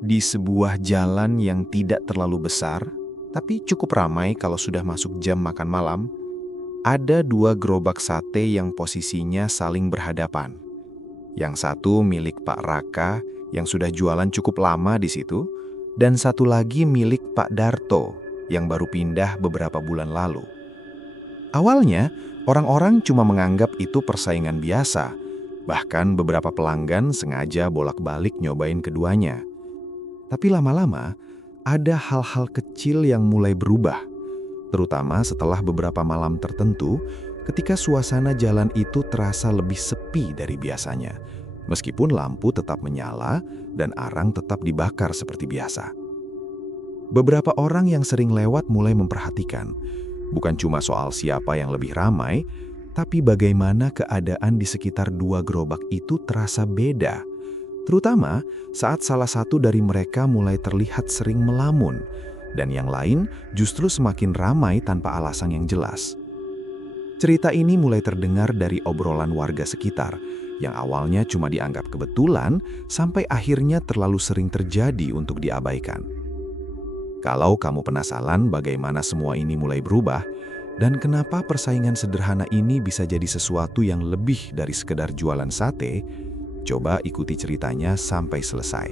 Di sebuah jalan yang tidak terlalu besar, tapi cukup ramai kalau sudah masuk jam makan malam, ada dua gerobak sate yang posisinya saling berhadapan. Yang satu milik Pak Raka yang sudah jualan cukup lama di situ, dan satu lagi milik Pak Darto yang baru pindah beberapa bulan lalu. Awalnya, orang-orang cuma menganggap itu persaingan biasa, bahkan beberapa pelanggan sengaja bolak-balik nyobain keduanya. Tapi lama-lama, ada hal-hal kecil yang mulai berubah, terutama setelah beberapa malam tertentu ketika suasana jalan itu terasa lebih sepi dari biasanya, meskipun lampu tetap menyala dan arang tetap dibakar seperti biasa. Beberapa orang yang sering lewat mulai memperhatikan, bukan cuma soal siapa yang lebih ramai, tapi bagaimana keadaan di sekitar dua gerobak itu terasa beda. Terutama saat salah satu dari mereka mulai terlihat sering melamun, dan yang lain justru semakin ramai tanpa alasan yang jelas. Cerita ini mulai terdengar dari obrolan warga sekitar, yang awalnya cuma dianggap kebetulan, sampai akhirnya terlalu sering terjadi untuk diabaikan. Kalau kamu penasaran bagaimana semua ini mulai berubah, dan kenapa persaingan sederhana ini bisa jadi sesuatu yang lebih dari sekedar jualan sate, coba ikuti ceritanya sampai selesai.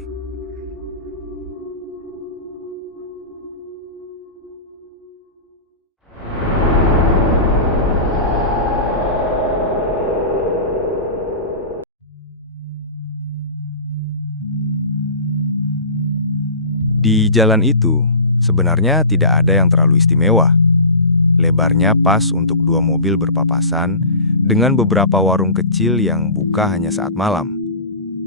Di jalan itu, sebenarnya tidak ada yang terlalu istimewa. Lebarnya pas untuk dua mobil berpapasan, dengan beberapa warung kecil yang buka hanya saat malam.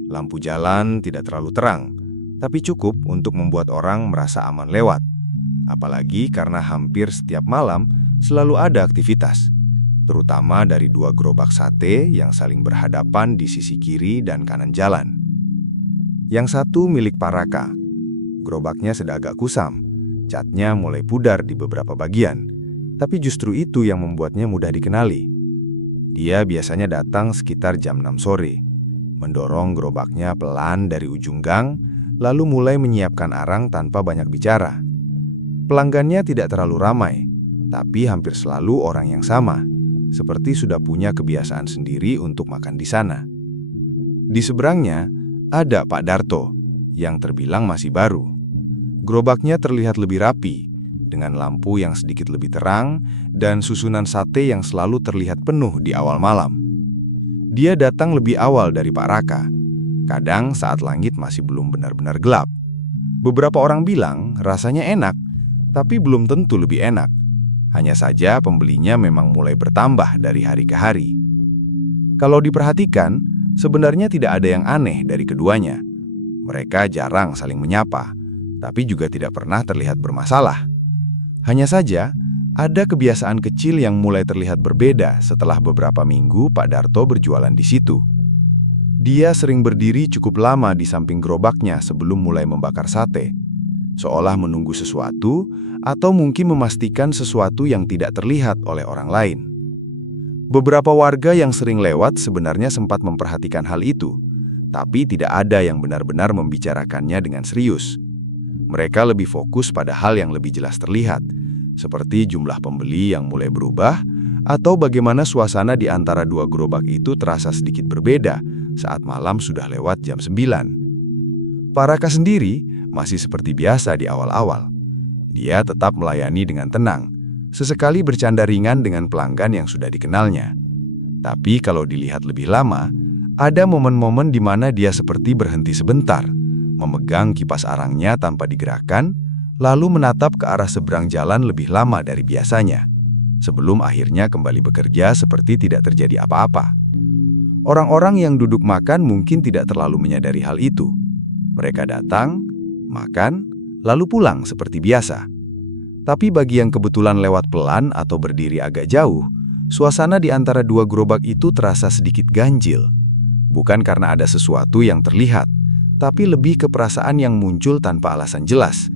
Lampu jalan tidak terlalu terang, tapi cukup untuk membuat orang merasa aman lewat. Apalagi karena hampir setiap malam selalu ada aktivitas, terutama dari dua gerobak sate yang saling berhadapan di sisi kiri dan kanan jalan. Yang satu milik Pak Raka. Gerobaknya sudah agak kusam, catnya mulai pudar di beberapa bagian, tapi justru itu yang membuatnya mudah dikenali. Dia biasanya datang sekitar jam 6 sore, mendorong gerobaknya pelan dari ujung gang, lalu mulai menyiapkan arang tanpa banyak bicara. Pelanggannya tidak terlalu ramai, tapi hampir selalu orang yang sama, seperti sudah punya kebiasaan sendiri untuk makan di sana. Di seberangnya, ada Pak Darto, yang terbilang masih baru. Gerobaknya terlihat lebih rapi, dengan lampu yang sedikit lebih terang dan susunan sate yang selalu terlihat penuh di awal malam. Dia datang lebih awal dari Pak Raka, kadang saat langit masih belum benar-benar gelap. Beberapa orang bilang rasanya enak, tapi belum tentu lebih enak. Hanya saja pembelinya memang mulai bertambah dari hari ke hari. Kalau diperhatikan, sebenarnya tidak ada yang aneh dari keduanya. Mereka jarang saling menyapa, tapi juga tidak pernah terlihat bermasalah. Hanya saja, ada kebiasaan kecil yang mulai terlihat berbeda setelah beberapa minggu Pak Darto berjualan di situ. Dia sering berdiri cukup lama di samping gerobaknya sebelum mulai membakar sate, seolah menunggu sesuatu atau mungkin memastikan sesuatu yang tidak terlihat oleh orang lain. Beberapa warga yang sering lewat sebenarnya sempat memperhatikan hal itu, tapi tidak ada yang benar-benar membicarakannya dengan serius. Mereka lebih fokus pada hal yang lebih jelas terlihat, seperti jumlah pembeli yang mulai berubah, atau bagaimana suasana di antara dua gerobak itu terasa sedikit berbeda saat malam sudah lewat jam 9. Pak Raka sendiri masih seperti biasa di awal-awal. Dia tetap melayani dengan tenang, sesekali bercanda ringan dengan pelanggan yang sudah dikenalnya. Tapi kalau dilihat lebih lama, ada momen-momen di mana dia seperti berhenti sebentar, memegang kipas arangnya tanpa digerakkan, lalu menatap ke arah seberang jalan lebih lama dari biasanya, sebelum akhirnya kembali bekerja seperti tidak terjadi apa-apa. Orang-orang yang duduk makan mungkin tidak terlalu menyadari hal itu. Mereka datang, makan, lalu pulang seperti biasa. Tapi bagi yang kebetulan lewat pelan atau berdiri agak jauh, suasana di antara dua gerobak itu terasa sedikit ganjil. Bukan karena ada sesuatu yang terlihat, tapi lebih ke perasaan yang muncul tanpa alasan jelas,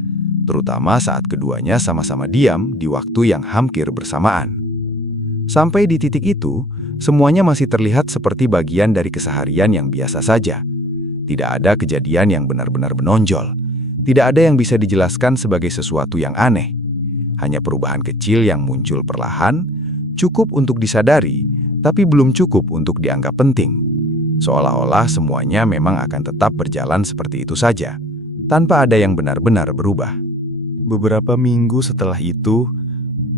terutama saat keduanya sama-sama diam di waktu yang hampir bersamaan. Sampai di titik itu, semuanya masih terlihat seperti bagian dari keseharian yang biasa saja. Tidak ada kejadian yang benar-benar menonjol, Tidak ada yang bisa dijelaskan sebagai sesuatu yang aneh. Hanya perubahan kecil yang muncul perlahan, cukup untuk disadari, tapi belum cukup untuk dianggap penting. Seolah-olah semuanya memang akan tetap berjalan seperti itu saja, tanpa ada yang benar-benar berubah. Beberapa minggu setelah itu,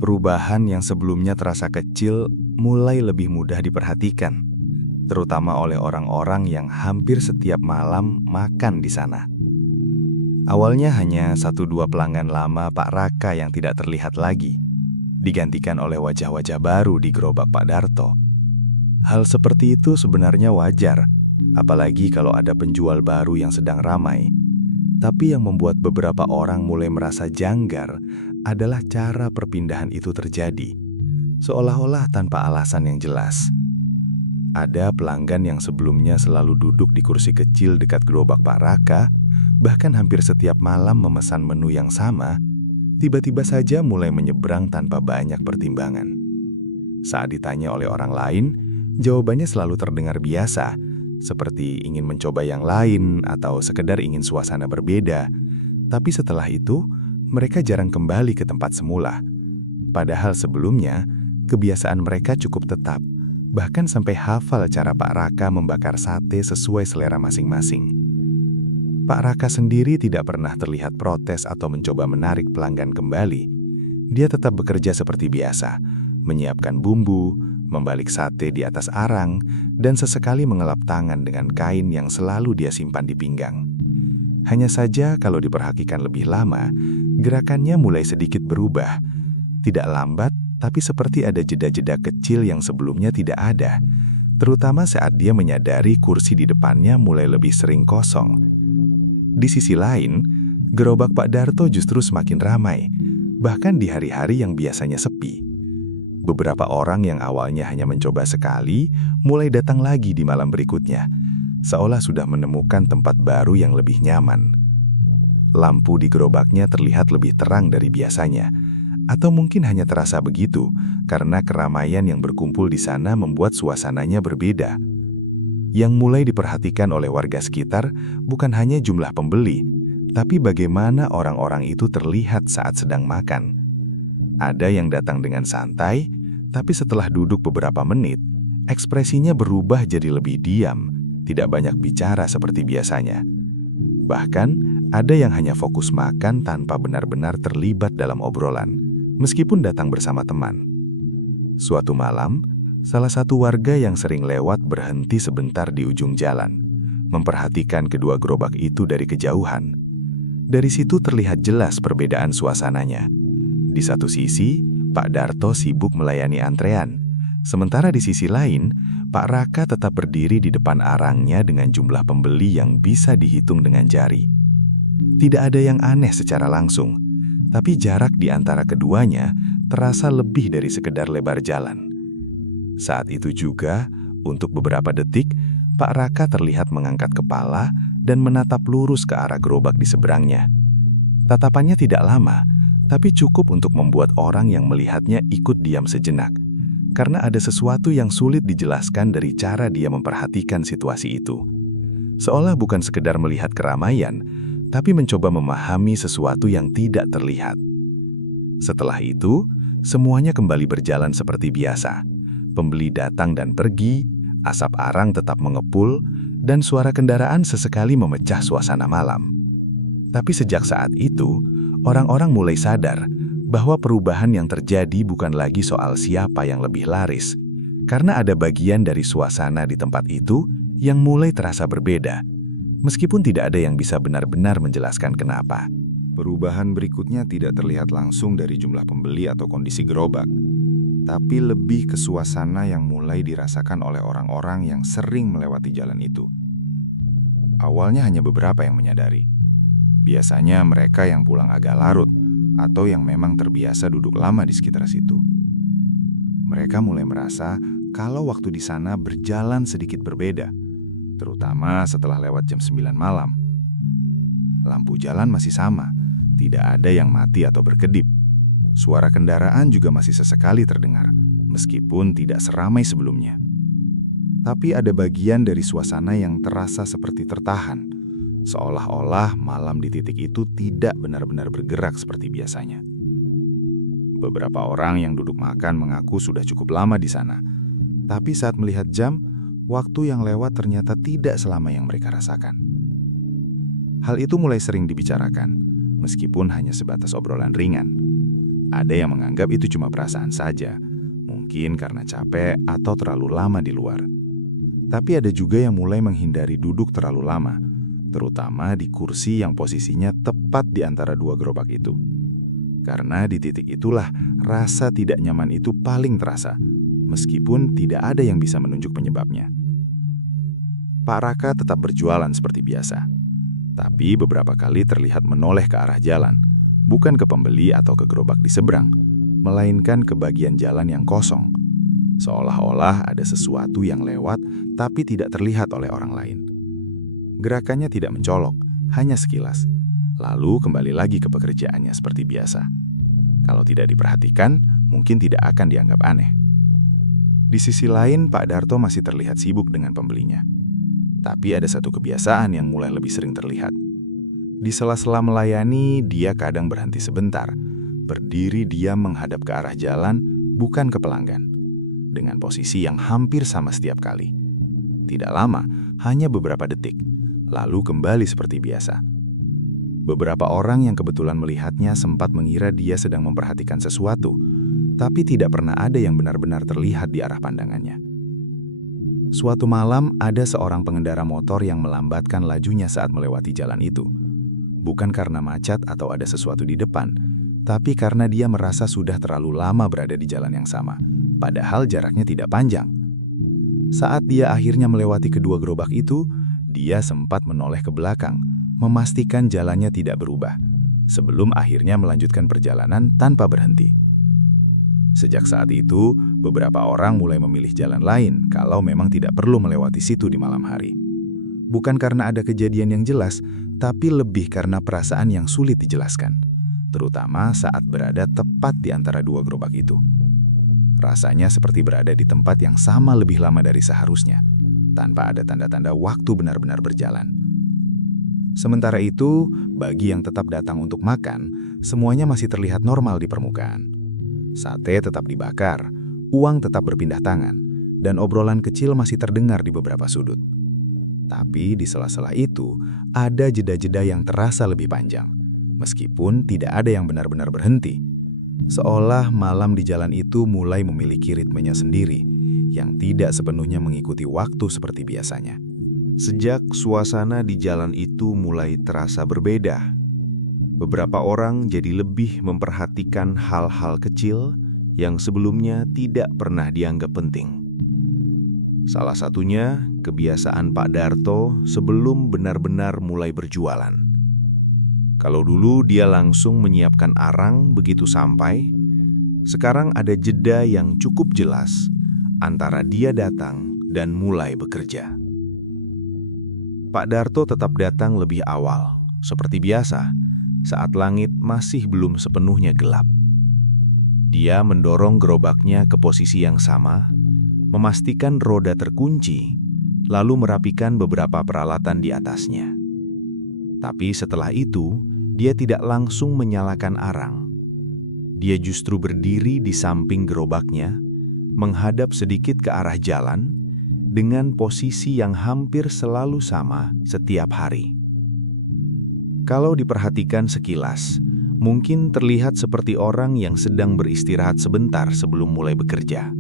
perubahan yang sebelumnya terasa kecil mulai lebih mudah diperhatikan, terutama oleh orang-orang yang hampir setiap malam makan di sana. Awalnya hanya 1-2 pelanggan lama Pak Raka yang tidak terlihat lagi, digantikan oleh wajah-wajah baru di gerobak Pak Darto. Hal seperti itu sebenarnya wajar, apalagi kalau ada penjual baru yang sedang ramai. Tapi yang membuat beberapa orang mulai merasa janggal adalah cara perpindahan itu terjadi, seolah-olah tanpa alasan yang jelas. Ada pelanggan yang sebelumnya selalu duduk di kursi kecil dekat gerobak Pak Raka, bahkan hampir setiap malam memesan menu yang sama, tiba-tiba saja mulai menyeberang tanpa banyak pertimbangan. Saat ditanya oleh orang lain, jawabannya selalu terdengar biasa, seperti ingin mencoba yang lain atau sekedar ingin suasana berbeda. Tapi setelah itu, mereka jarang kembali ke tempat semula. Padahal sebelumnya, kebiasaan mereka cukup tetap, bahkan sampai hafal cara Pak Raka membakar sate sesuai selera masing-masing. Pak Raka sendiri tidak pernah terlihat protes atau mencoba menarik pelanggan kembali. Dia tetap bekerja seperti biasa, menyiapkan bumbu, membalik sate di atas arang, dan sesekali mengelap tangan dengan kain yang selalu dia simpan di pinggang. Hanya saja kalau diperhatikan lebih lama, gerakannya mulai sedikit berubah. Tidak lambat, tapi seperti ada jeda-jeda kecil yang sebelumnya tidak ada, terutama saat dia menyadari kursi di depannya mulai lebih sering kosong. Di sisi lain, gerobak Pak Darto justru semakin ramai, bahkan di hari-hari yang biasanya sepi. Beberapa orang yang awalnya hanya mencoba sekali, mulai datang lagi di malam berikutnya, seolah sudah menemukan tempat baru yang lebih nyaman. Lampu di gerobaknya terlihat lebih terang dari biasanya, atau mungkin hanya terasa begitu karena keramaian yang berkumpul di sana membuat suasananya berbeda. Yang mulai diperhatikan oleh warga sekitar bukan hanya jumlah pembeli, tapi bagaimana orang-orang itu terlihat saat sedang makan. Ada yang datang dengan santai, tapi setelah duduk beberapa menit, ekspresinya berubah jadi lebih diam, tidak banyak bicara seperti biasanya. Bahkan, ada yang hanya fokus makan tanpa benar-benar terlibat dalam obrolan, meskipun datang bersama teman. Suatu malam, salah satu warga yang sering lewat berhenti sebentar di ujung jalan, memperhatikan kedua gerobak itu dari kejauhan. Dari situ terlihat jelas perbedaan suasananya. Di satu sisi, Pak Darto sibuk melayani antrean, sementara di sisi lain, Pak Raka tetap berdiri di depan arangnya dengan jumlah pembeli yang bisa dihitung dengan jari. Tidak ada yang aneh secara langsung, tapi jarak di antara keduanya terasa lebih dari sekedar lebar jalan. Saat itu juga, untuk beberapa detik, Pak Raka terlihat mengangkat kepala dan menatap lurus ke arah gerobak di seberangnya. Tatapannya tidak lama, tapi cukup untuk membuat orang yang melihatnya ikut diam sejenak, karena ada sesuatu yang sulit dijelaskan dari cara dia memperhatikan situasi itu. Seolah bukan sekedar melihat keramaian, tapi mencoba memahami sesuatu yang tidak terlihat. Setelah itu, semuanya kembali berjalan seperti biasa. Pembeli datang dan pergi, asap arang tetap mengepul, dan suara kendaraan sesekali memecah suasana malam. Tapi sejak saat itu, orang-orang mulai sadar bahwa perubahan yang terjadi bukan lagi soal siapa yang lebih laris, karena ada bagian dari suasana di tempat itu yang mulai terasa berbeda, meskipun tidak ada yang bisa benar-benar menjelaskan kenapa. Perubahan berikutnya tidak terlihat langsung dari jumlah pembeli atau kondisi gerobak, tapi lebih ke suasana yang mulai dirasakan oleh orang-orang yang sering melewati jalan itu. Awalnya hanya beberapa yang menyadari. Biasanya mereka yang pulang agak larut atau yang memang terbiasa duduk lama di sekitar situ. Mereka mulai merasa kalau waktu di sana berjalan sedikit berbeda, terutama setelah lewat jam 9 malam. Lampu jalan masih sama, tidak ada yang mati atau berkedip. Suara kendaraan juga masih sesekali terdengar, meskipun tidak seramai sebelumnya. Tapi ada bagian dari suasana yang terasa seperti tertahan, Seolah-olah malam di titik itu tidak benar-benar bergerak seperti biasanya. Beberapa orang yang duduk makan mengaku sudah cukup lama di sana. Tapi saat melihat jam, waktu yang lewat ternyata tidak selama yang mereka rasakan. Hal itu mulai sering dibicarakan, meskipun hanya sebatas obrolan ringan. Ada yang menganggap itu cuma perasaan saja, mungkin karena capek atau terlalu lama di luar. Tapi ada juga yang mulai menghindari duduk terlalu lama, terutama di kursi yang posisinya tepat di antara dua gerobak itu. Karena di titik itulah rasa tidak nyaman itu paling terasa, meskipun tidak ada yang bisa menunjuk penyebabnya. Pak Raka tetap berjualan seperti biasa, tapi beberapa kali terlihat menoleh ke arah jalan, bukan ke pembeli atau ke gerobak di seberang, melainkan ke bagian jalan yang kosong. Seolah-olah ada sesuatu yang lewat tapi tidak terlihat oleh orang lain. Gerakannya tidak mencolok, hanya sekilas. Lalu kembali lagi ke pekerjaannya seperti biasa. Kalau tidak diperhatikan, mungkin tidak akan dianggap aneh. Di sisi lain, Pak Darto masih terlihat sibuk dengan pembelinya. Tapi ada satu kebiasaan yang mulai lebih sering terlihat. Di sela-sela melayani, dia kadang berhenti sebentar, berdiri diam menghadap ke arah jalan, bukan ke pelanggan, dengan posisi yang hampir sama setiap kali. Tidak lama, hanya beberapa detik, lalu kembali seperti biasa. Beberapa orang yang kebetulan melihatnya sempat mengira dia sedang memperhatikan sesuatu, tapi tidak pernah ada yang benar-benar terlihat di arah pandangannya. Suatu malam, ada seorang pengendara motor yang melambatkan lajunya saat melewati jalan itu. Bukan karena macet atau ada sesuatu di depan, tapi karena dia merasa sudah terlalu lama berada di jalan yang sama, padahal jaraknya tidak panjang. Saat dia akhirnya melewati kedua gerobak itu, dia sempat menoleh ke belakang, memastikan jalannya tidak berubah, sebelum akhirnya melanjutkan perjalanan tanpa berhenti. Sejak saat itu, beberapa orang mulai memilih jalan lain kalau memang tidak perlu melewati situ di malam hari. Bukan karena ada kejadian yang jelas, tapi lebih karena perasaan yang sulit dijelaskan, terutama saat berada tepat di antara dua gerobak itu. Rasanya seperti berada di tempat yang sama lebih lama dari seharusnya, tanpa ada tanda-tanda waktu benar-benar berjalan. Sementara itu, bagi yang tetap datang untuk makan, semuanya masih terlihat normal di permukaan. Sate tetap dibakar, uang tetap berpindah tangan, dan obrolan kecil masih terdengar di beberapa sudut. Tapi di sela-sela itu, ada jeda-jeda yang terasa lebih panjang, meskipun tidak ada yang benar-benar berhenti. Seolah malam di jalan itu mulai memiliki ritmenya sendiri, yang tidak sepenuhnya mengikuti waktu seperti biasanya. Sejak suasana di jalan itu mulai terasa berbeda, beberapa orang jadi lebih memperhatikan hal-hal kecil yang sebelumnya tidak pernah dianggap penting. Salah satunya kebiasaan Pak Darto sebelum benar-benar mulai berjualan. Kalau dulu dia langsung menyiapkan arang begitu sampai, sekarang ada jeda yang cukup jelas antara dia datang dan mulai bekerja. Pak Darto tetap datang lebih awal, seperti biasa, saat langit masih belum sepenuhnya gelap. Dia mendorong gerobaknya ke posisi yang sama, memastikan roda terkunci, lalu merapikan beberapa peralatan di atasnya. Tapi setelah itu, dia tidak langsung menyalakan arang. Dia justru berdiri di samping gerobaknya, menghadap sedikit ke arah jalan, dengan posisi yang hampir selalu sama setiap hari. Kalau diperhatikan sekilas, mungkin terlihat seperti orang yang sedang beristirahat sebentar sebelum mulai bekerja.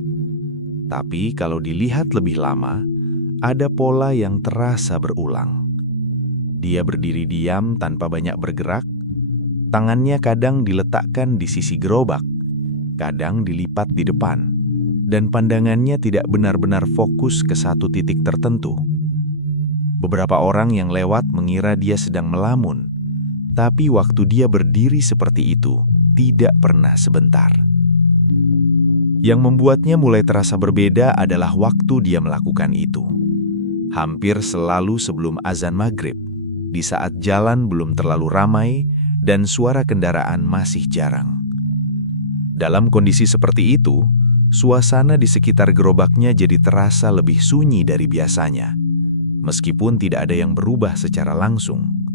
Tapi kalau dilihat lebih lama, ada pola yang terasa berulang. Dia berdiri diam tanpa banyak bergerak, tangannya kadang diletakkan di sisi gerobak, kadang dilipat di depan, dan pandangannya tidak benar-benar fokus ke satu titik tertentu. Beberapa orang yang lewat mengira dia sedang melamun, tapi waktu dia berdiri seperti itu tidak pernah sebentar. Yang membuatnya mulai terasa berbeda adalah waktu dia melakukan itu. Hampir selalu sebelum azan maghrib, di saat jalan belum terlalu ramai dan suara kendaraan masih jarang. Dalam kondisi seperti itu, suasana di sekitar gerobaknya jadi terasa lebih sunyi dari biasanya, meskipun tidak ada yang berubah secara langsung.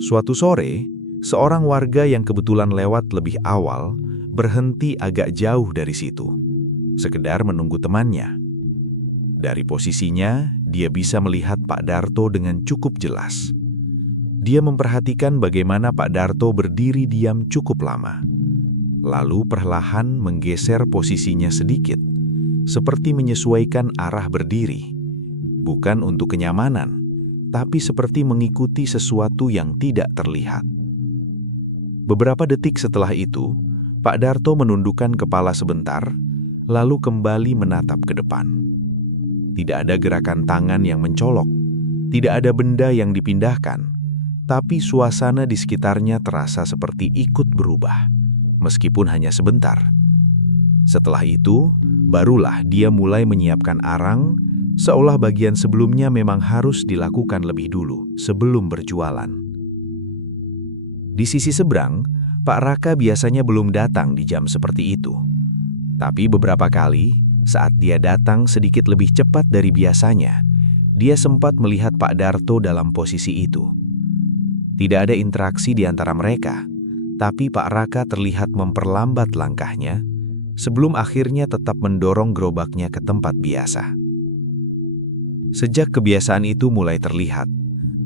Suatu sore, seorang warga yang kebetulan lewat lebih awal berhenti agak jauh dari situ, sekedar menunggu temannya. Dari posisinya, dia bisa melihat Pak Darto dengan cukup jelas. Dia memperhatikan bagaimana Pak Darto berdiri diam cukup lama, lalu perlahan menggeser posisinya sedikit, seperti menyesuaikan arah berdiri, bukan untuk kenyamanan, tapi seperti mengikuti sesuatu yang tidak terlihat. Beberapa detik setelah itu, Pak Darto menundukkan kepala sebentar, lalu kembali menatap ke depan. Tidak ada gerakan tangan yang mencolok, tidak ada benda yang dipindahkan, tapi suasana di sekitarnya terasa seperti ikut berubah, meskipun hanya sebentar. Setelah itu, barulah dia mulai menyiapkan arang, seolah bagian sebelumnya memang harus dilakukan lebih dulu sebelum berjualan. Di sisi seberang, Pak Raka biasanya belum datang di jam seperti itu. Tapi beberapa kali, saat dia datang sedikit lebih cepat dari biasanya, dia sempat melihat Pak Darto dalam posisi itu. Tidak ada interaksi di antara mereka, tapi Pak Raka terlihat memperlambat langkahnya sebelum akhirnya tetap mendorong gerobaknya ke tempat biasa. Sejak kebiasaan itu mulai terlihat,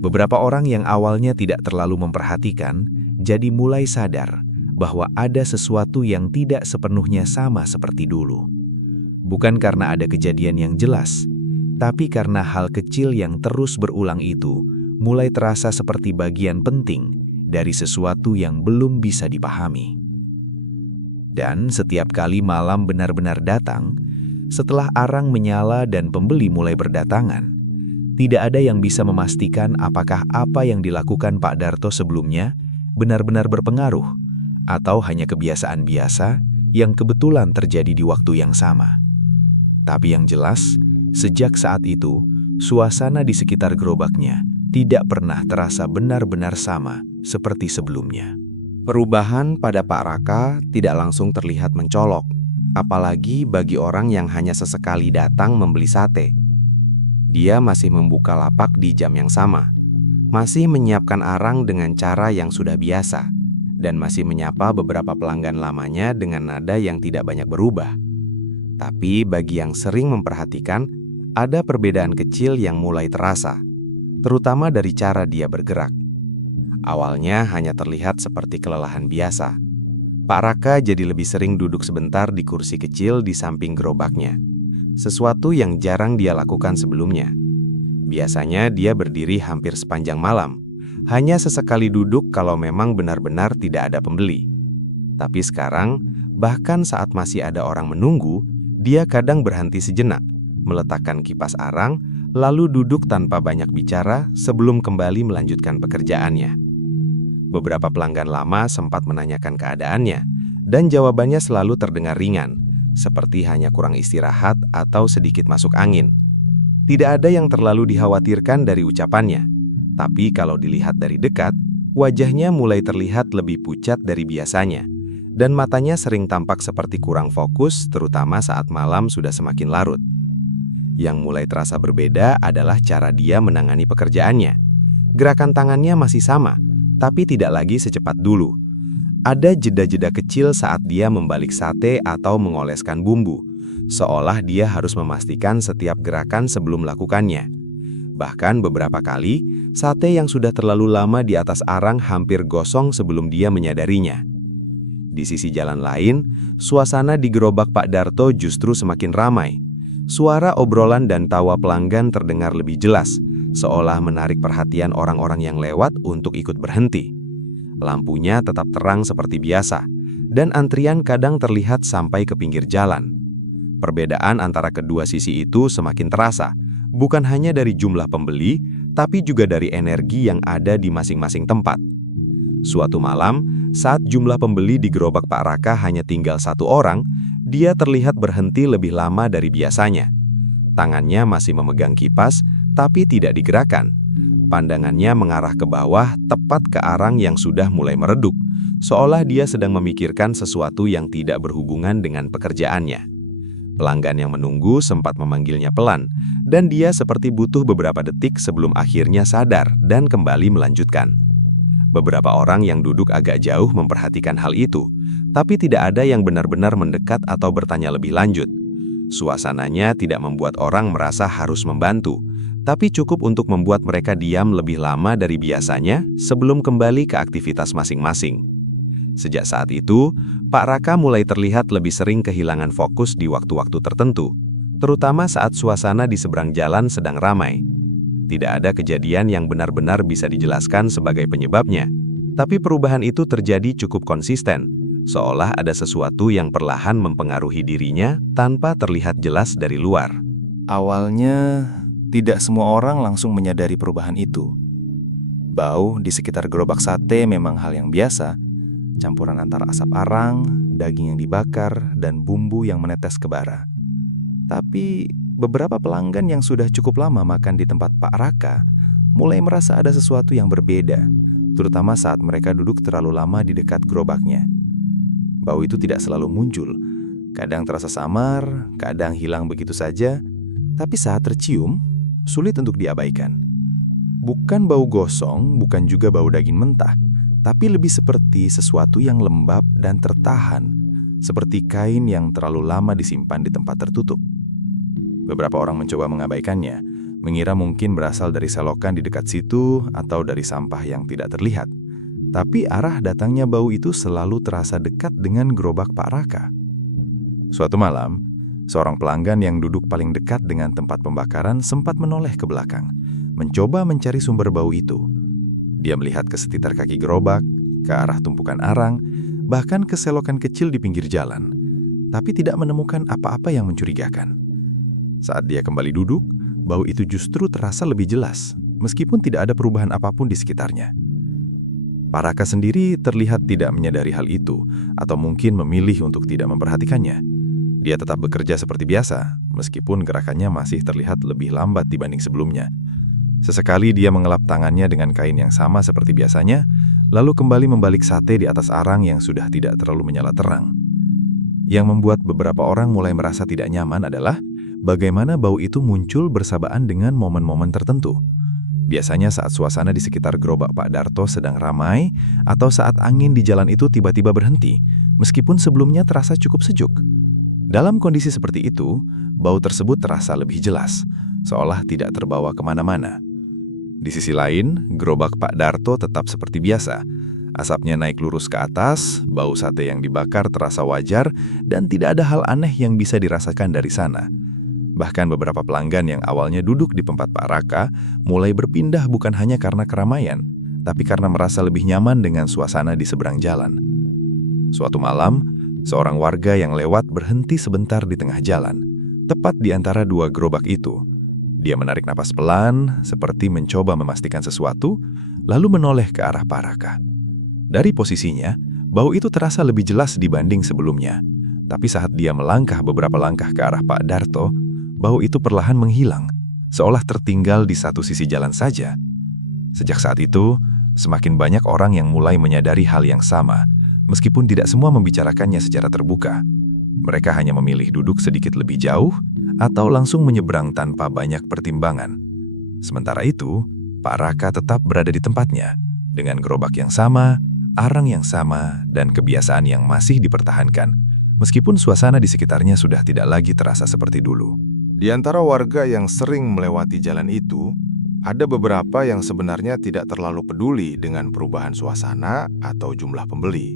beberapa orang yang awalnya tidak terlalu memperhatikan jadi mulai sadar bahwa ada sesuatu yang tidak sepenuhnya sama seperti dulu. Bukan karena ada kejadian yang jelas, tapi karena hal kecil yang terus berulang itu mulai terasa seperti bagian penting dari sesuatu yang belum bisa dipahami. Dan setiap kali malam benar-benar datang, setelah arang menyala dan pembeli mulai berdatangan, tidak ada yang bisa memastikan apakah apa yang dilakukan Pak Darto sebelumnya benar-benar berpengaruh, atau hanya kebiasaan biasa yang kebetulan terjadi di waktu yang sama. Tapi yang jelas, sejak saat itu, suasana di sekitar gerobaknya tidak pernah terasa benar-benar sama seperti sebelumnya. Perubahan pada Pak Raka tidak langsung terlihat mencolok, apalagi bagi orang yang hanya sesekali datang membeli sate. Dia masih membuka lapak di jam yang sama, masih menyiapkan arang dengan cara yang sudah biasa, dan masih menyapa beberapa pelanggan lamanya dengan nada yang tidak banyak berubah. Tapi bagi yang sering memperhatikan, ada perbedaan kecil yang mulai terasa, terutama dari cara dia bergerak. Awalnya hanya terlihat seperti kelelahan biasa. Pak Raka jadi lebih sering duduk sebentar di kursi kecil di samping gerobaknya, sesuatu yang jarang dia lakukan sebelumnya. Biasanya dia berdiri hampir sepanjang malam, hanya sesekali duduk kalau memang benar-benar tidak ada pembeli. Tapi sekarang, bahkan saat masih ada orang menunggu, dia kadang berhenti sejenak, meletakkan kipas arang, lalu duduk tanpa banyak bicara sebelum kembali melanjutkan pekerjaannya. Beberapa pelanggan lama sempat menanyakan keadaannya, dan jawabannya selalu terdengar ringan, seperti hanya kurang istirahat atau sedikit masuk angin. Tidak ada yang terlalu dikhawatirkan dari ucapannya, tapi kalau dilihat dari dekat, wajahnya mulai terlihat lebih pucat dari biasanya, dan matanya sering tampak seperti kurang fokus, terutama saat malam sudah semakin larut. Yang mulai terasa berbeda adalah cara dia menangani pekerjaannya. Gerakan tangannya masih sama, tapi tidak lagi secepat dulu. Ada jeda-jeda kecil saat dia membalik sate atau mengoleskan bumbu, seolah dia harus memastikan setiap gerakan sebelum melakukannya. Bahkan beberapa kali, sate yang sudah terlalu lama di atas arang hampir gosong sebelum dia menyadarinya. Di sisi jalan lain, suasana di gerobak Pak Darto justru semakin ramai. Suara obrolan dan tawa pelanggan terdengar lebih jelas, seolah menarik perhatian orang-orang yang lewat untuk ikut berhenti. Lampunya tetap terang seperti biasa, dan antrian kadang terlihat sampai ke pinggir jalan. Perbedaan antara kedua sisi itu semakin terasa, bukan hanya dari jumlah pembeli, tapi juga dari energi yang ada di masing-masing tempat. Suatu malam, saat jumlah pembeli di gerobak Pak Raka hanya tinggal satu orang, dia terlihat berhenti lebih lama dari biasanya. Tangannya masih memegang kipas, tapi tidak digerakkan. Pandangannya mengarah ke bawah, tepat ke arang yang sudah mulai meredup, seolah dia sedang memikirkan sesuatu yang tidak berhubungan dengan pekerjaannya. Pelanggan yang menunggu sempat memanggilnya pelan, dan dia seperti butuh beberapa detik sebelum akhirnya sadar dan kembali melanjutkan. Beberapa orang yang duduk agak jauh memperhatikan hal itu, tapi tidak ada yang benar-benar mendekat atau bertanya lebih lanjut. Suasananya tidak membuat orang merasa harus membantu, tapi cukup untuk membuat mereka diam lebih lama dari biasanya sebelum kembali ke aktivitas masing-masing. Sejak saat itu, Pak Raka mulai terlihat lebih sering kehilangan fokus di waktu-waktu tertentu, terutama saat suasana di seberang jalan sedang ramai. Tidak ada kejadian yang benar-benar bisa dijelaskan sebagai penyebabnya, tapi perubahan itu terjadi cukup konsisten, seolah ada sesuatu yang perlahan mempengaruhi dirinya tanpa terlihat jelas dari luar. Awalnya, tidak semua orang langsung menyadari perubahan itu. Bau di sekitar gerobak sate memang hal yang biasa, campuran antara asap arang, daging yang dibakar, dan bumbu yang menetes ke bara. Tapi beberapa pelanggan yang sudah cukup lama makan di tempat Pak Raka mulai merasa ada sesuatu yang berbeda, terutama saat mereka duduk terlalu lama di dekat gerobaknya. Bau itu tidak selalu muncul, kadang terasa samar, kadang hilang begitu saja, tapi saat tercium, sulit untuk diabaikan. Bukan bau gosong, bukan juga bau daging mentah, tapi lebih seperti sesuatu yang lembab dan tertahan, seperti kain yang terlalu lama disimpan di tempat tertutup. Beberapa orang mencoba mengabaikannya, mengira mungkin berasal dari selokan di dekat situ atau dari sampah yang tidak terlihat. Tapi arah datangnya bau itu selalu terasa dekat dengan gerobak Pak Raka. Suatu malam, seorang pelanggan yang duduk paling dekat dengan tempat pembakaran sempat menoleh ke belakang, mencoba mencari sumber bau itu. Dia melihat ke sekitar kaki gerobak, ke arah tumpukan arang, bahkan ke selokan kecil di pinggir jalan, tapi tidak menemukan apa-apa yang mencurigakan. Saat dia kembali duduk, bau itu justru terasa lebih jelas, meskipun tidak ada perubahan apapun di sekitarnya. Pak Raka sendiri terlihat tidak menyadari hal itu, atau mungkin memilih untuk tidak memperhatikannya. Dia tetap bekerja seperti biasa, meskipun gerakannya masih terlihat lebih lambat dibanding sebelumnya. Sesekali dia mengelap tangannya dengan kain yang sama seperti biasanya, lalu kembali membalik sate di atas arang yang sudah tidak terlalu menyala terang. Yang membuat beberapa orang mulai merasa tidak nyaman adalah bagaimana bau itu muncul bersamaan dengan momen-momen tertentu. Biasanya saat suasana di sekitar gerobak Pak Darto sedang ramai, atau saat angin di jalan itu tiba-tiba berhenti, meskipun sebelumnya terasa cukup sejuk. Dalam kondisi seperti itu, bau tersebut terasa lebih jelas, seolah tidak terbawa kemana-mana. Di sisi lain, gerobak Pak Darto tetap seperti biasa. Asapnya naik lurus ke atas, bau sate yang dibakar terasa wajar, dan tidak ada hal aneh yang bisa dirasakan dari sana. Bahkan beberapa pelanggan yang awalnya duduk di tempat Pak Raka mulai berpindah bukan hanya karena keramaian, tapi karena merasa lebih nyaman dengan suasana di seberang jalan. Suatu malam, seorang warga yang lewat berhenti sebentar di tengah jalan, tepat di antara dua gerobak itu. Dia menarik napas pelan, seperti mencoba memastikan sesuatu, lalu menoleh ke arah Pak Raka. Dari posisinya, bau itu terasa lebih jelas dibanding sebelumnya. Tapi saat dia melangkah beberapa langkah ke arah Pak Darto, bau itu perlahan menghilang, seolah tertinggal di satu sisi jalan saja. Sejak saat itu, semakin banyak orang yang mulai menyadari hal yang sama, meskipun tidak semua membicarakannya secara terbuka. Mereka hanya memilih duduk sedikit lebih jauh, atau langsung menyeberang tanpa banyak pertimbangan. Sementara itu, Pak Raka tetap berada di tempatnya, dengan gerobak yang sama, arang yang sama, dan kebiasaan yang masih dipertahankan, meskipun suasana di sekitarnya sudah tidak lagi terasa seperti dulu. Di antara warga yang sering melewati jalan itu, ada beberapa yang sebenarnya tidak terlalu peduli dengan perubahan suasana atau jumlah pembeli.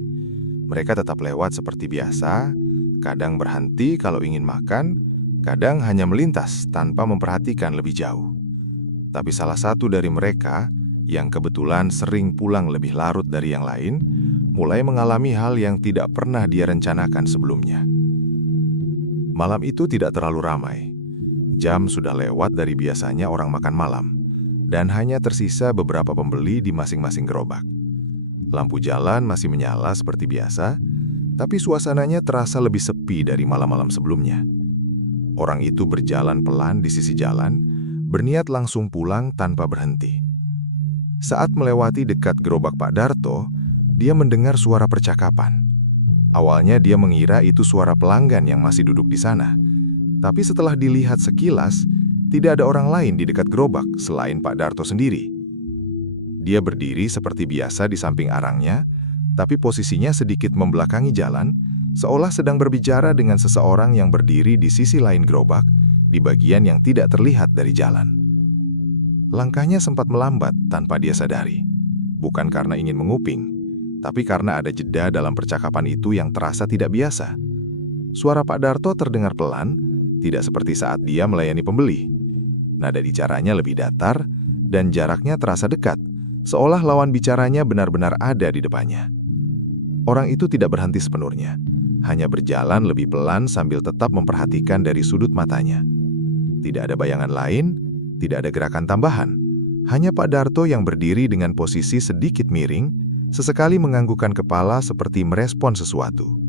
Mereka tetap lewat seperti biasa, kadang berhenti kalau ingin makan, kadang hanya melintas tanpa memperhatikan lebih jauh. Tapi salah satu dari mereka, yang kebetulan sering pulang lebih larut dari yang lain, mulai mengalami hal yang tidak pernah dia rencanakan sebelumnya. Malam itu tidak terlalu ramai. Jam sudah lewat dari biasanya orang makan malam, dan hanya tersisa beberapa pembeli di masing-masing gerobak. Lampu jalan masih menyala seperti biasa, tapi suasananya terasa lebih sepi dari malam-malam sebelumnya. Orang itu berjalan pelan di sisi jalan, berniat langsung pulang tanpa berhenti. Saat melewati dekat gerobak Pak Darto, dia mendengar suara percakapan. Awalnya dia mengira itu suara pelanggan yang masih duduk di sana. Tapi setelah dilihat sekilas, tidak ada orang lain di dekat gerobak selain Pak Darto sendiri. Dia berdiri seperti biasa di samping arangnya, tapi posisinya sedikit membelakangi jalan, seolah sedang berbicara dengan seseorang yang berdiri di sisi lain gerobak, di bagian yang tidak terlihat dari jalan. Langkahnya sempat melambat tanpa dia sadari, bukan karena ingin menguping, tapi karena ada jeda dalam percakapan itu yang terasa tidak biasa. Suara Pak Darto terdengar pelan, tidak seperti saat dia melayani pembeli. Nada bicaranya lebih datar, dan jaraknya terasa dekat, seolah lawan bicaranya benar-benar ada di depannya. Orang itu tidak berhenti sepenuhnya, hanya berjalan lebih pelan sambil tetap memperhatikan dari sudut matanya. Tidak ada bayangan lain, tidak ada gerakan tambahan. Hanya Pak Darto yang berdiri dengan posisi sedikit miring, sesekali menganggukkan kepala seperti merespon sesuatu.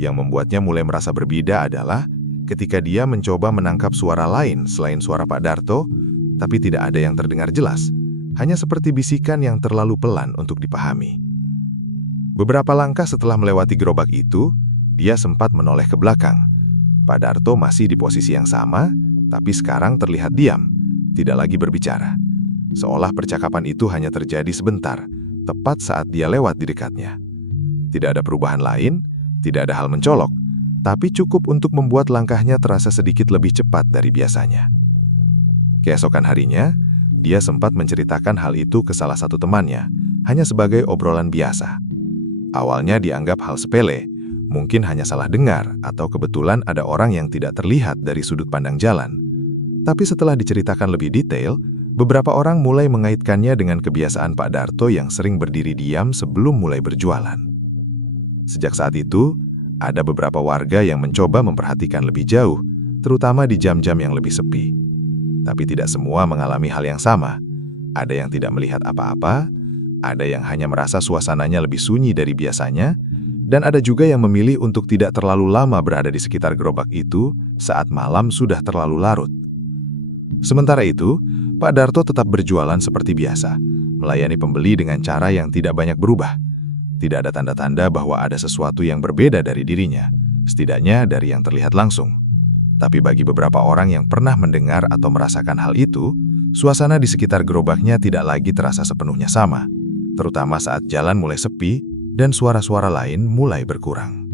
Yang membuatnya mulai merasa berbeda adalah ketika dia mencoba menangkap suara lain selain suara Pak Darto, tapi tidak ada yang terdengar jelas, hanya seperti bisikan yang terlalu pelan untuk dipahami. Beberapa langkah setelah melewati gerobak itu, dia sempat menoleh ke belakang. Pak Darto masih di posisi yang sama, tapi sekarang terlihat diam, tidak lagi berbicara. Seolah percakapan itu hanya terjadi sebentar, tepat saat dia lewat di dekatnya. Tidak ada perubahan lain, tidak ada hal mencolok, tapi cukup untuk membuat langkahnya terasa sedikit lebih cepat dari biasanya. Keesokan harinya, dia sempat menceritakan hal itu ke salah satu temannya, hanya sebagai obrolan biasa. Awalnya dianggap hal sepele, mungkin hanya salah dengar atau kebetulan ada orang yang tidak terlihat dari sudut pandang jalan. Tapi setelah diceritakan lebih detail, beberapa orang mulai mengaitkannya dengan kebiasaan Pak Darto yang sering berdiri diam sebelum mulai berjualan. Sejak saat itu, ada beberapa warga yang mencoba memperhatikan lebih jauh, terutama di jam-jam yang lebih sepi. Tapi tidak semua mengalami hal yang sama. Ada yang tidak melihat apa-apa, ada yang hanya merasa suasananya lebih sunyi dari biasanya, dan ada juga yang memilih untuk tidak terlalu lama berada di sekitar gerobak itu saat malam sudah terlalu larut. Sementara itu, Pak Darto tetap berjualan seperti biasa, melayani pembeli dengan cara yang tidak banyak berubah. Tidak ada tanda-tanda bahwa ada sesuatu yang berbeda dari dirinya, setidaknya dari yang terlihat langsung. Tapi bagi beberapa orang yang pernah mendengar atau merasakan hal itu, suasana di sekitar gerobaknya tidak lagi terasa sepenuhnya sama, terutama saat jalan mulai sepi dan suara-suara lain mulai berkurang.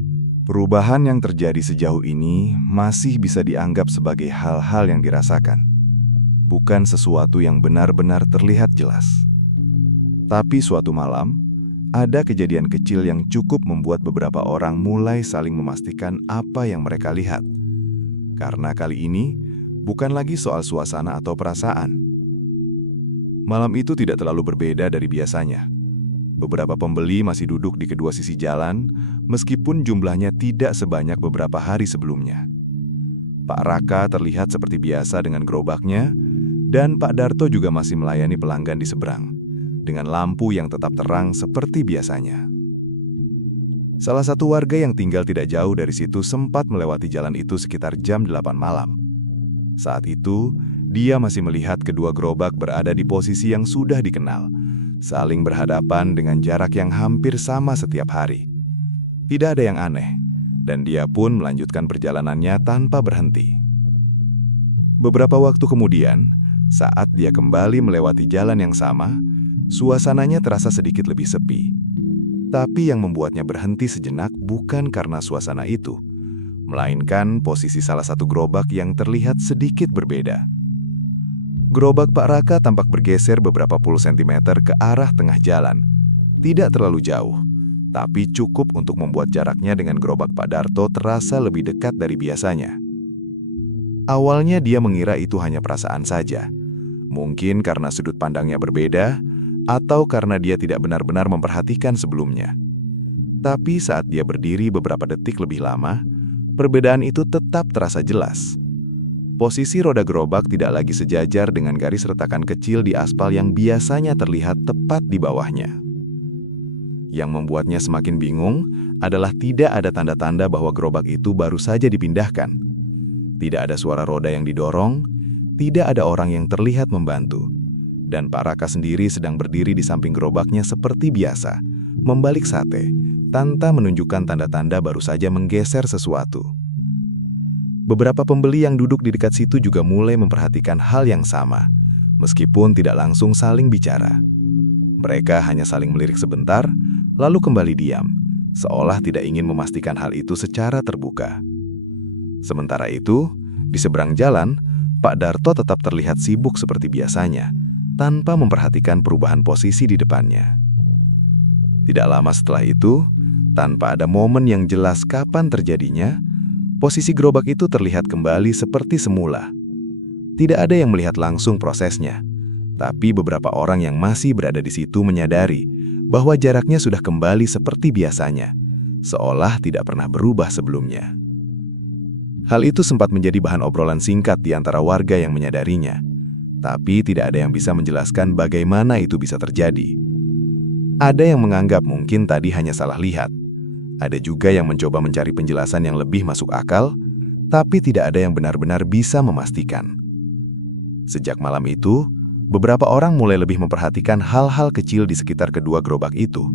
Perubahan yang terjadi sejauh ini masih bisa dianggap sebagai hal-hal yang dirasakan, bukan sesuatu yang benar-benar terlihat jelas. Tapi suatu malam, ada kejadian kecil yang cukup membuat beberapa orang mulai saling memastikan apa yang mereka lihat. Karena kali ini bukan lagi soal suasana atau perasaan. Malam itu tidak terlalu berbeda dari biasanya. Beberapa pembeli masih duduk di kedua sisi jalan, meskipun jumlahnya tidak sebanyak beberapa hari sebelumnya. Pak Raka terlihat seperti biasa dengan gerobaknya, dan Pak Darto juga masih melayani pelanggan di seberang, dengan lampu yang tetap terang seperti biasanya. Salah satu warga yang tinggal tidak jauh dari situ sempat melewati jalan itu sekitar jam 8 malam. Saat itu, dia masih melihat kedua gerobak berada di posisi yang sudah dikenal, saling berhadapan dengan jarak yang hampir sama setiap hari. Tidak ada yang aneh, dan dia pun melanjutkan perjalanannya tanpa berhenti. Beberapa waktu kemudian, saat dia kembali melewati jalan yang sama, suasananya terasa sedikit lebih sepi. Tapi yang membuatnya berhenti sejenak bukan karena suasana itu, melainkan posisi salah satu gerobak yang terlihat sedikit berbeda. Gerobak Pak Raka tampak bergeser beberapa puluh sentimeter ke arah tengah jalan. Tidak terlalu jauh, tapi cukup untuk membuat jaraknya dengan gerobak Pak Darto terasa lebih dekat dari biasanya. Awalnya dia mengira itu hanya perasaan saja. Mungkin karena sudut pandangnya berbeda, atau karena dia tidak benar-benar memperhatikan sebelumnya. Tapi saat dia berdiri beberapa detik lebih lama, perbedaan itu tetap terasa jelas. Posisi roda gerobak tidak lagi sejajar dengan garis retakan kecil di aspal yang biasanya terlihat tepat di bawahnya. Yang membuatnya semakin bingung adalah tidak ada tanda-tanda bahwa gerobak itu baru saja dipindahkan. Tidak ada suara roda yang didorong, tidak ada orang yang terlihat membantu. Dan Pak Raka sendiri sedang berdiri di samping gerobaknya seperti biasa, membalik sate, tanpa menunjukkan tanda-tanda baru saja menggeser sesuatu. Beberapa pembeli yang duduk di dekat situ juga mulai memperhatikan hal yang sama, meskipun tidak langsung saling bicara. Mereka hanya saling melirik sebentar, lalu kembali diam, seolah tidak ingin memastikan hal itu secara terbuka. Sementara itu, di seberang jalan, Pak Darto tetap terlihat sibuk seperti biasanya, tanpa memperhatikan perubahan posisi di depannya. Tidak lama setelah itu, tanpa ada momen yang jelas kapan terjadinya, posisi gerobak itu terlihat kembali seperti semula. Tidak ada yang melihat langsung prosesnya, tapi beberapa orang yang masih berada di situ menyadari bahwa jaraknya sudah kembali seperti biasanya, seolah tidak pernah berubah sebelumnya. Hal itu sempat menjadi bahan obrolan singkat di antara warga yang menyadarinya, tapi tidak ada yang bisa menjelaskan bagaimana itu bisa terjadi. Ada yang menganggap mungkin tadi hanya salah lihat. Ada juga yang mencoba mencari penjelasan yang lebih masuk akal, tapi tidak ada yang benar-benar bisa memastikan. Sejak malam itu, beberapa orang mulai lebih memperhatikan hal-hal kecil di sekitar kedua gerobak itu.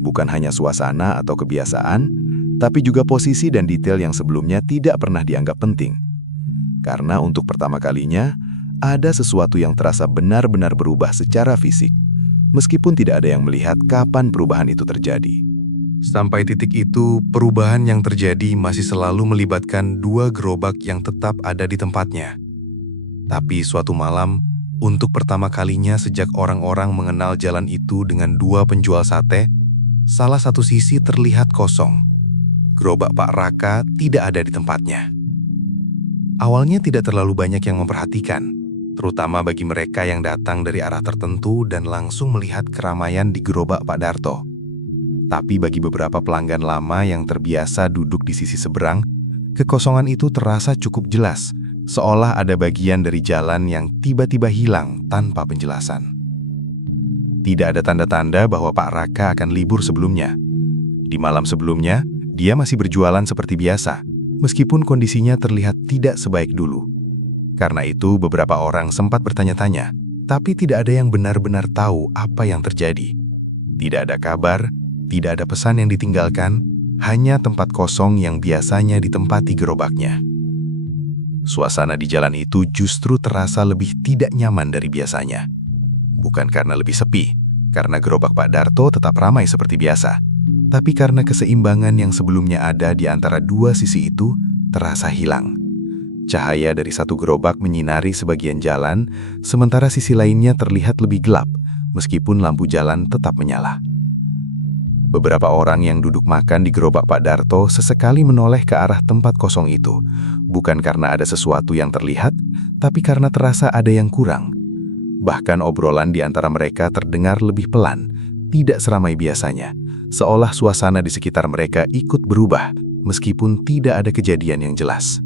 Bukan hanya suasana atau kebiasaan, tapi juga posisi dan detail yang sebelumnya tidak pernah dianggap penting. Karena untuk pertama kalinya, ada sesuatu yang terasa benar-benar berubah secara fisik, meskipun tidak ada yang melihat kapan perubahan itu terjadi. Sampai titik itu, perubahan yang terjadi masih selalu melibatkan dua gerobak yang tetap ada di tempatnya. Tapi suatu malam, untuk pertama kalinya sejak orang-orang mengenal jalan itu dengan dua penjual sate, salah satu sisi terlihat kosong. Gerobak Pak Raka tidak ada di tempatnya. Awalnya tidak terlalu banyak yang memperhatikan, terutama bagi mereka yang datang dari arah tertentu dan langsung melihat keramaian di gerobak Pak Darto. Tapi bagi beberapa pelanggan lama yang terbiasa duduk di sisi seberang, kekosongan itu terasa cukup jelas, seolah ada bagian dari jalan yang tiba-tiba hilang tanpa penjelasan. Tidak ada tanda-tanda bahwa Pak Raka akan libur sebelumnya. Di malam sebelumnya, dia masih berjualan seperti biasa, meskipun kondisinya terlihat tidak sebaik dulu. Karena itu, beberapa orang sempat bertanya-tanya, tapi tidak ada yang benar-benar tahu apa yang terjadi. Tidak ada kabar, tidak ada pesan yang ditinggalkan, hanya tempat kosong yang biasanya ditempati gerobaknya. Suasana di jalan itu justru terasa lebih tidak nyaman dari biasanya. Bukan karena lebih sepi, karena gerobak Pak Darto tetap ramai seperti biasa, tapi karena keseimbangan yang sebelumnya ada di antara dua sisi itu terasa hilang. Cahaya dari satu gerobak menyinari sebagian jalan, sementara sisi lainnya terlihat lebih gelap, meskipun lampu jalan tetap menyala. Beberapa orang yang duduk makan di gerobak Pak Darto sesekali menoleh ke arah tempat kosong itu, bukan karena ada sesuatu yang terlihat, tapi karena terasa ada yang kurang. Bahkan obrolan di antara mereka terdengar lebih pelan, tidak seramai biasanya, seolah suasana di sekitar mereka ikut berubah, meskipun tidak ada kejadian yang jelas.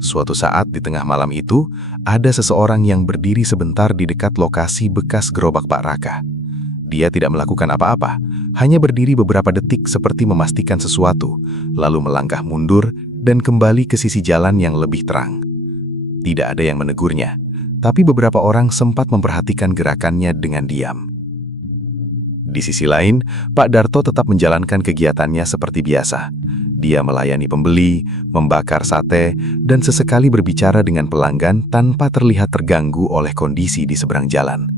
Suatu saat di tengah malam itu, ada seseorang yang berdiri sebentar di dekat lokasi bekas gerobak Pak Raka. Dia tidak melakukan apa-apa, hanya berdiri beberapa detik seperti memastikan sesuatu, lalu melangkah mundur dan kembali ke sisi jalan yang lebih terang. Tidak ada yang menegurnya, tapi beberapa orang sempat memperhatikan gerakannya dengan diam. Di sisi lain, Pak Darto tetap menjalankan kegiatannya seperti biasa. Dia melayani pembeli, membakar sate, dan sesekali berbicara dengan pelanggan tanpa terlihat terganggu oleh kondisi di seberang jalan.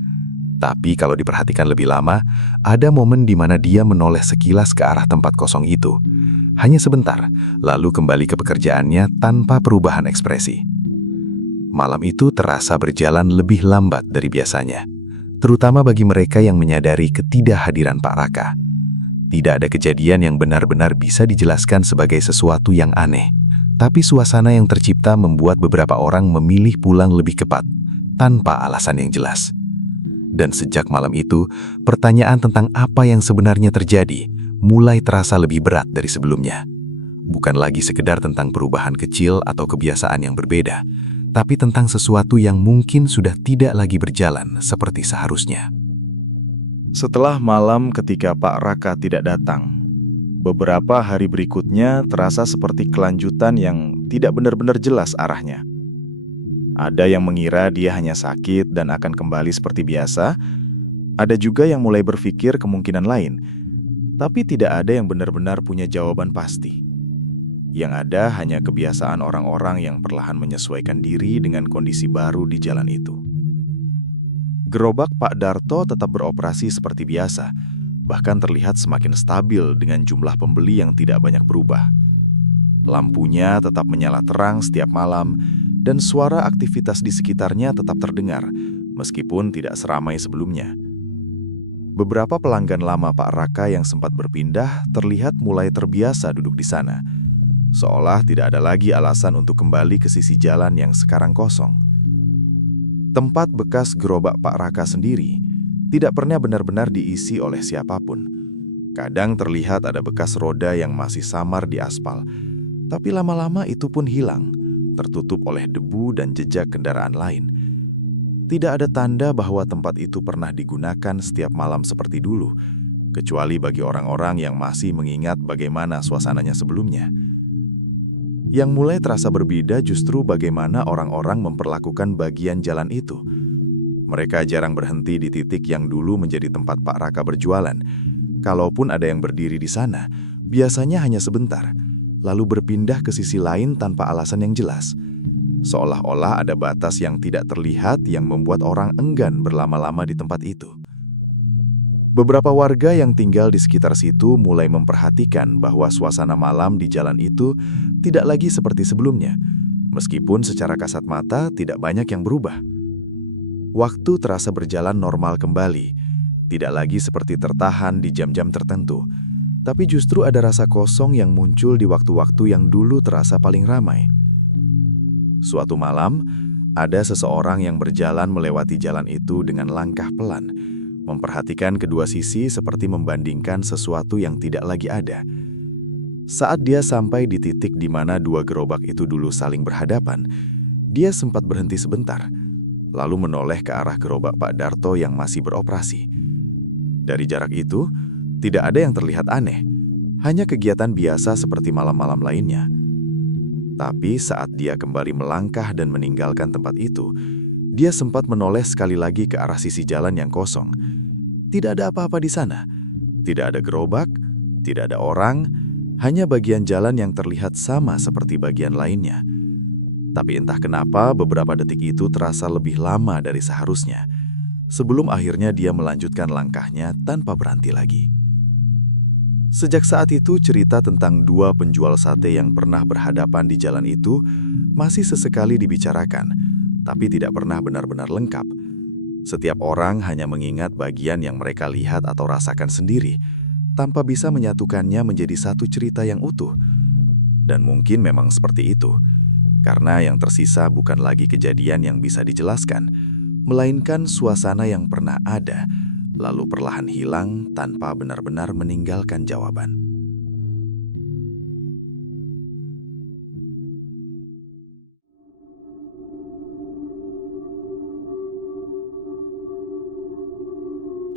Tapi kalau diperhatikan lebih lama, ada momen di mana dia menoleh sekilas ke arah tempat kosong itu. Hanya sebentar, lalu kembali ke pekerjaannya tanpa perubahan ekspresi. Malam itu terasa berjalan lebih lambat dari biasanya, terutama bagi mereka yang menyadari ketidakhadiran Pak Raka. Tidak ada kejadian yang benar-benar bisa dijelaskan sebagai sesuatu yang aneh, tapi suasana yang tercipta membuat beberapa orang memilih pulang lebih cepat, tanpa alasan yang jelas. Dan sejak malam itu, pertanyaan tentang apa yang sebenarnya terjadi mulai terasa lebih berat dari sebelumnya. Bukan lagi sekedar tentang perubahan kecil atau kebiasaan yang berbeda, tapi tentang sesuatu yang mungkin sudah tidak lagi berjalan seperti seharusnya. Setelah malam ketika Pak Raka tidak datang, beberapa hari berikutnya terasa seperti kelanjutan yang tidak benar-benar jelas arahnya. Ada yang mengira dia hanya sakit dan akan kembali seperti biasa. Ada juga yang mulai berpikir kemungkinan lain, tapi tidak ada yang benar-benar punya jawaban pasti. Yang ada hanya kebiasaan orang-orang yang perlahan menyesuaikan diri dengan kondisi baru di jalan itu. Gerobak Pak Darto tetap beroperasi seperti biasa, bahkan terlihat semakin stabil dengan jumlah pembeli yang tidak banyak berubah. Lampunya tetap menyala terang setiap malam, dan suara aktivitas di sekitarnya tetap terdengar, meskipun tidak seramai sebelumnya. Beberapa pelanggan lama Pak Raka yang sempat berpindah terlihat mulai terbiasa duduk di sana, seolah tidak ada lagi alasan untuk kembali ke sisi jalan yang sekarang kosong. Tempat bekas gerobak Pak Raka sendiri tidak pernah benar-benar diisi oleh siapapun. Kadang terlihat ada bekas roda yang masih samar di aspal, tapi lama-lama itu pun hilang, tertutup oleh debu dan jejak kendaraan lain. Tidak ada tanda bahwa tempat itu pernah digunakan setiap malam seperti dulu, kecuali bagi orang-orang yang masih mengingat bagaimana suasananya sebelumnya. Yang mulai terasa berbeda justru bagaimana orang-orang memperlakukan bagian jalan itu. Mereka jarang berhenti di titik yang dulu menjadi tempat Pak Raka berjualan. Kalaupun ada yang berdiri di sana, biasanya hanya sebentar, lalu berpindah ke sisi lain tanpa alasan yang jelas. Seolah-olah ada batas yang tidak terlihat yang membuat orang enggan berlama-lama di tempat itu. Beberapa warga yang tinggal di sekitar situ mulai memperhatikan bahwa suasana malam di jalan itu tidak lagi seperti sebelumnya, meskipun secara kasat mata tidak banyak yang berubah. Waktu terasa berjalan normal kembali, tidak lagi seperti tertahan di jam-jam tertentu, tapi justru ada rasa kosong yang muncul di waktu-waktu yang dulu terasa paling ramai. Suatu malam, ada seseorang yang berjalan melewati jalan itu dengan langkah pelan, memperhatikan kedua sisi seperti membandingkan sesuatu yang tidak lagi ada. Saat dia sampai di titik di mana dua gerobak itu dulu saling berhadapan, dia sempat berhenti sebentar, lalu menoleh ke arah gerobak Pak Darto yang masih beroperasi. Dari jarak itu, tidak ada yang terlihat aneh, hanya kegiatan biasa seperti malam-malam lainnya. Tapi saat dia kembali melangkah dan meninggalkan tempat itu, dia sempat menoleh sekali lagi ke arah sisi jalan yang kosong. Tidak ada apa-apa di sana. Tidak ada gerobak, tidak ada orang, hanya bagian jalan yang terlihat sama seperti bagian lainnya. Tapi entah kenapa beberapa detik itu terasa lebih lama dari seharusnya, sebelum akhirnya dia melanjutkan langkahnya tanpa berhenti lagi. Sejak saat itu, cerita tentang dua penjual sate yang pernah berhadapan di jalan itu masih sesekali dibicarakan, tapi tidak pernah benar-benar lengkap. Setiap orang hanya mengingat bagian yang mereka lihat atau rasakan sendiri, tanpa bisa menyatukannya menjadi satu cerita yang utuh. Dan mungkin memang seperti itu, karena yang tersisa bukan lagi kejadian yang bisa dijelaskan, melainkan suasana yang pernah ada, lalu perlahan hilang tanpa benar-benar meninggalkan jawaban.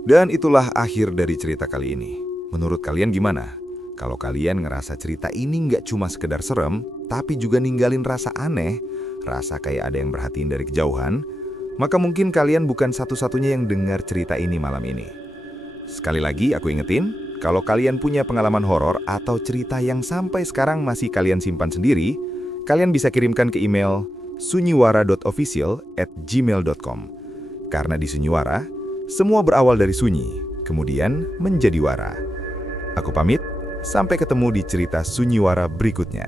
Dan itulah akhir dari cerita kali ini. Menurut kalian gimana? Kalau kalian ngerasa cerita ini nggak cuma sekedar serem, tapi juga ninggalin rasa aneh, rasa kayak ada yang merhatiin dari kejauhan, maka mungkin kalian bukan satu-satunya yang dengar cerita ini malam ini. Sekali lagi aku ingetin, kalau kalian punya pengalaman horor atau cerita yang sampai sekarang masih kalian simpan sendiri, kalian bisa kirimkan ke email sunyiwara.official@gmail.com. Karena di Sunyiwara, semua berawal dari sunyi, kemudian menjadi wara. Aku pamit, sampai ketemu di cerita Sunyiwara berikutnya.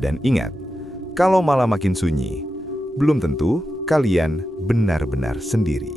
Dan ingat, kalau malam makin sunyi, belum tentu kalian benar-benar sendiri.